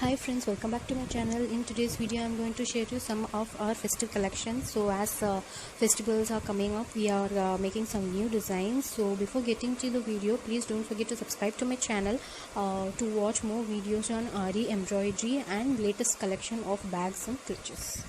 Hi friends, welcome back to my channel. In today's video I'm going to share you some of our festive collections. So as festivals are coming up, we are making some new designs. So before getting to the video, please don't forget to subscribe to my channel to watch more videos on Aari embroidery and latest collection of bags and clutches.